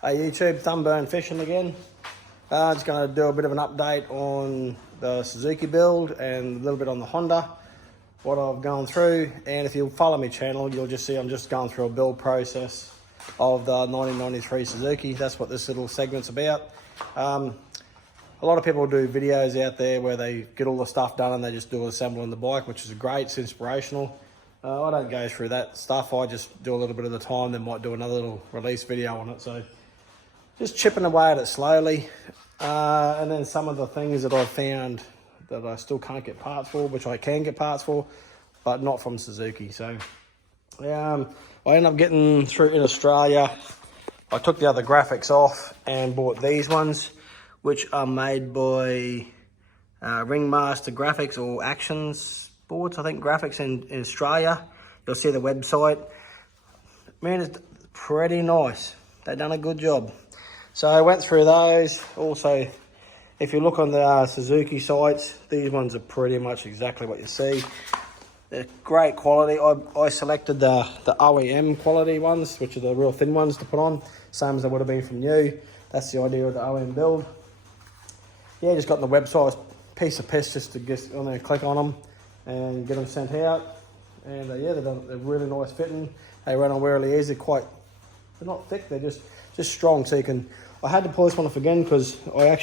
Hey YouTube, Thumburn Fishing again. Just going to do a bit of an update on the Suzuki build and a little bit on the Honda, what I've gone through. And if you follow my channel, you'll just see I'm just going through a build process of the 1993 Suzuki. That's what this little segment's about. A lot of people do videos out there where they get all the stuff done and they just do assembling the bike, which is great, it's inspirational. I don't go through that stuff. I just do a little bit of the time, then might do another little release video on it. So just chipping away at it slowly. And then some of the things that I've found that I still can't get parts for, which I can get parts for, but not from Suzuki. So I ended up getting through in Australia. I took the other graphics off and bought these ones, which are made by Ringmaster Graphics or Action Sports, I think, graphics in Australia. You'll see the website. Man, it's pretty nice. They've done a good job. So I went through those. Also, if you look on the Suzuki sites, these ones are pretty much exactly what you see. They're great quality. I selected the OEM quality ones, which are the real thin ones to put on, same as they would have been from new. That's the idea of the OEM build. Yeah, just got on the website, piece of piss just to get on there, click on them and get them sent out. And yeah, they're really nice fitting. They run on really easy. They're not thick, they're just strong. So you can, I had to pull this one off again because I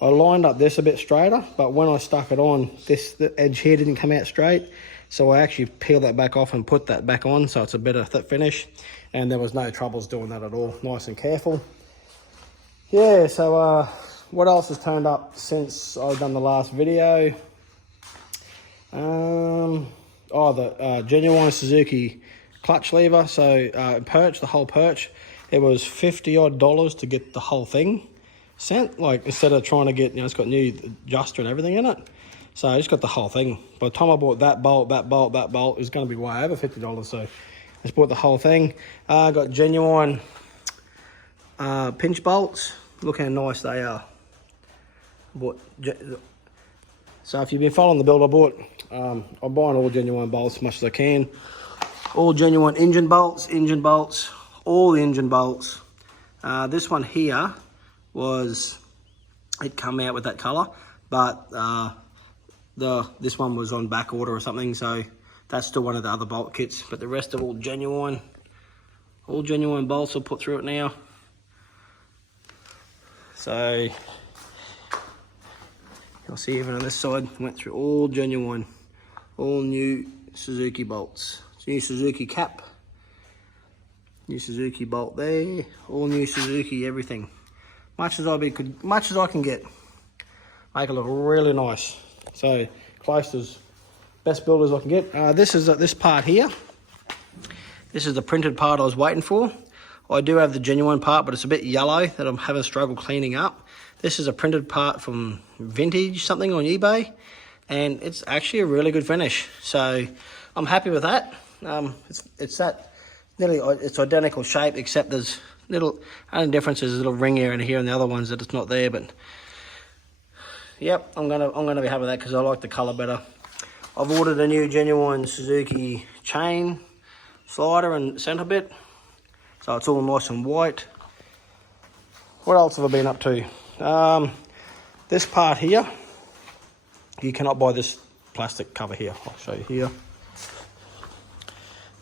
lined up this a bit straighter, but when I stuck it on, the edge here didn't come out straight. So I actually peeled that back off and put that back on, so it's a better fit finish. And there was no troubles doing that at all. Nice and careful. Yeah, so what else has turned up since I've done the last video? The genuine Suzuki clutch lever. So perch, the whole perch. It was $50 odd to get the whole thing sent. Like, instead of trying to get, it's got new adjuster and everything in it. So I just got the whole thing. By the time I bought that bolt, it was going to be way over $50. So I just bought the whole thing. I got genuine pinch bolts. Look how nice they are. So if you've been following the build, I'm buying all genuine bolts as much as I can. All genuine engine bolts, all the engine bolts. This one here it come out with that color, but this one was on back order or something, so that's still one of the other bolt kits. But the rest are all genuine bolts. I'll put through it now. So you'll see even on this side, went through all genuine, all new Suzuki bolts. New Suzuki cap, new Suzuki bolt there, all new Suzuki everything. Much as I can get, make it look really nice. So close to as best build as I can get. This is this part here. This is the printed part I was waiting for. I do have the genuine part, but it's a bit yellow that I'm having a struggle cleaning up. This is a printed part from Vintage something on eBay, and it's actually a really good finish. So I'm happy with that. It's that nearly, it's identical shape, except there's only difference is a little ring area in here, and the other ones that it's not there. But yep, I'm gonna be happy with that because I like the color better. I've ordered a new genuine Suzuki chain slider and center bit, so it's all nice and white. What else have I been up to? This part here, you cannot buy this plastic cover here. I'll show you here.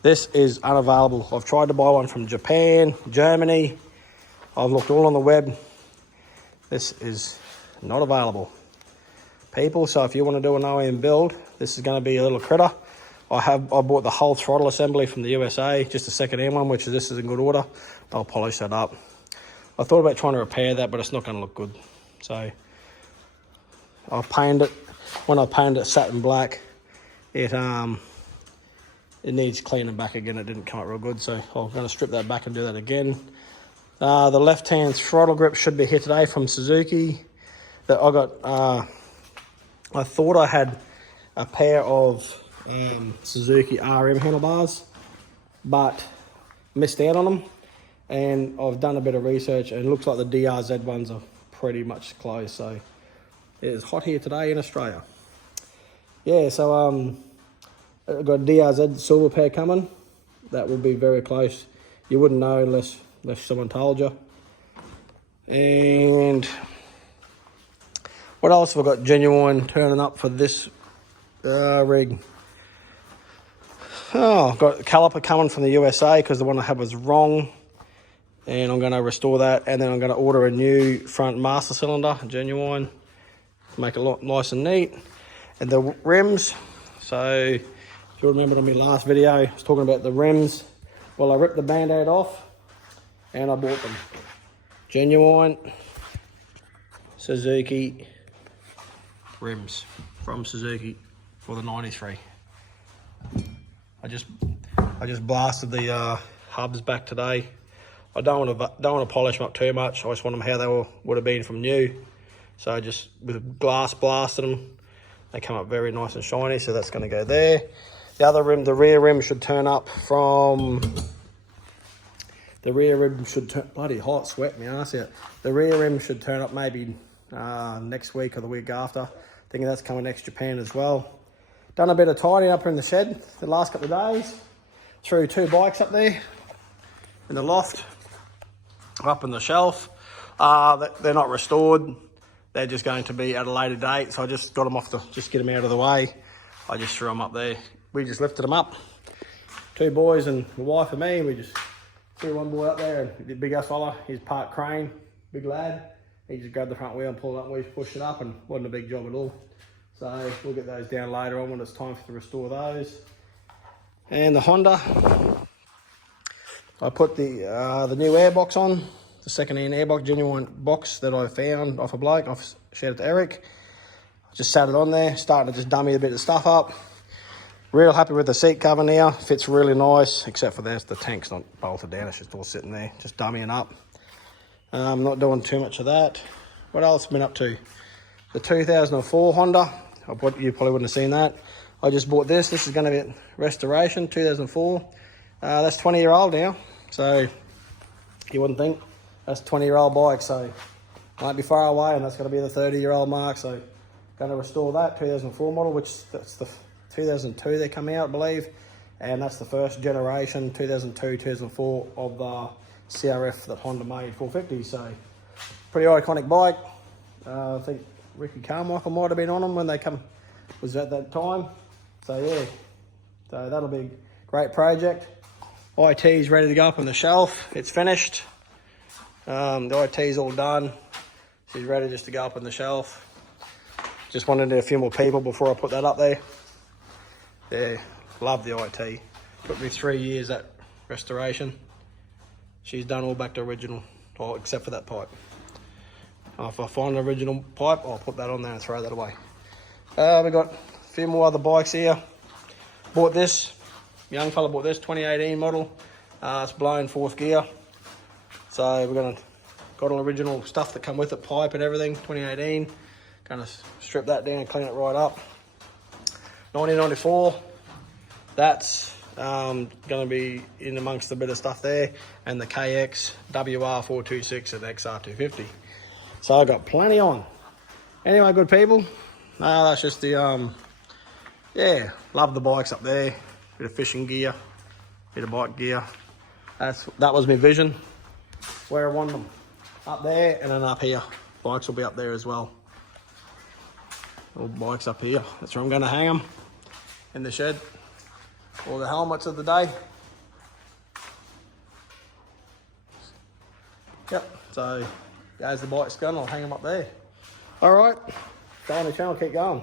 This is unavailable. I've tried to buy one from Japan, Germany. I've looked all on the web. This is not available, people. So if you want to do an OEM build, this is going to be a little critter. I bought the whole throttle assembly from the USA, just a second-hand one, which this is in good order. I'll polish that up. I thought about trying to repair that, but it's not going to look good. So I'll paint it. When I painted it satin black, it needs cleaning back again. It didn't come out real good, so I'm going to strip that back and do that again. The left-hand throttle grip should be here today from Suzuki. That I got. I thought I had a pair of Suzuki RM handlebars, but missed out on them. And I've done a bit of research, and it looks like the DRZ ones are pretty much closed. So it's hot here today in Australia. Yeah, so I've got a DRZ silver pair coming. That will be very close. You wouldn't know unless someone told you. And what else have I got genuine turning up for this rig? Oh, I've got a caliper coming from the USA because the one I had was wrong. And I'm going to restore that. And then I'm going to order a new front master cylinder, genuine, to make it look nice and neat. And the rims. So, if you remember in my last video, I was talking about the rims. Well, I ripped the band-aid off and I bought them. Genuine Suzuki rims from Suzuki for the 93. I just blasted the hubs back today. I don't want to polish them up too much. I just want them how they would have been from new. So I just with glass blasted them. They come up very nice and shiny. So that's going to go there. The other rim, the rear rim should turn up from. The rear rim should turn, bloody hot, sweat me ass out. The rear rim should turn up maybe next week or the week after. Thinking that's coming next Japan as well. Done a bit of tidying up in the shed the last couple of days. Threw 2 bikes up there in the loft, up in the shelf. They're not restored. They're just going to be at a later date. So I just got them off just get them out of the way. I just threw them up there. We just lifted them up. 2 boys and the wife and me, we just threw one boy up there, and the big ass fella, he's part crane, big lad. He just grabbed the front wheel and pulled it up, and we pushed it up, and wasn't a big job at all. So we'll get those down later on when it's time to restore those. And the Honda, I put the new airbox on, the second-hand airbox, genuine box that I found off a bloke. I've shared it to Eric. Just sat it on there, starting to just dummy a bit of stuff up. Real happy with the seat cover now. Fits really nice, except for the tank's not bolted down. It's just all sitting there, just dummying up. I'm not doing too much of that. What else have I been up to? The 2004 Honda. You probably wouldn't have seen that. I just bought this. This is going to be restoration, 2004. That's 20-year-old now. So you wouldn't think that's a 20-year-old bike. So might be far away, and that's going to be the 30-year-old mark. So going to restore that 2004 model, which that's the 2002 they come out, I believe, and that's the first generation 2002 2004 of the CRF that Honda made 450. So pretty iconic bike. I think Ricky Carmichael might have been on them when they was at that time. So yeah, so that'll be a great project. IT is ready to go up on the shelf. It's finished. The IT is all done. She's ready just to go up on the shelf. Just wanted to do a few more people before I put that up there. Yeah, love the IT. Took me 3 years at restoration. She's done all back to original, except for that pipe. If I find an original pipe, I'll put that on there and throw that away. We got a few more other bikes here. Bought this, young fella bought this 2018 model. It's blown 4th gear. So we're got all original stuff that come with it, pipe and everything, 2018. Gonna strip that down and clean it right up. 1994, that's going to be in amongst a bit of stuff there, and the KX, WR426 and XR250. So I got plenty on. Anyway, good people, that's just the, yeah, love the bikes up there. Bit of fishing gear, bit of bike gear. That was my vision, where I want them. Up there and then up here. Bikes will be up there as well. All bikes up here. That's where I'm going to hang them. In the shed. All the helmets of the day. Yep, so there's the bike's gun. I'll hang them up there. All right, stay on the channel, keep going.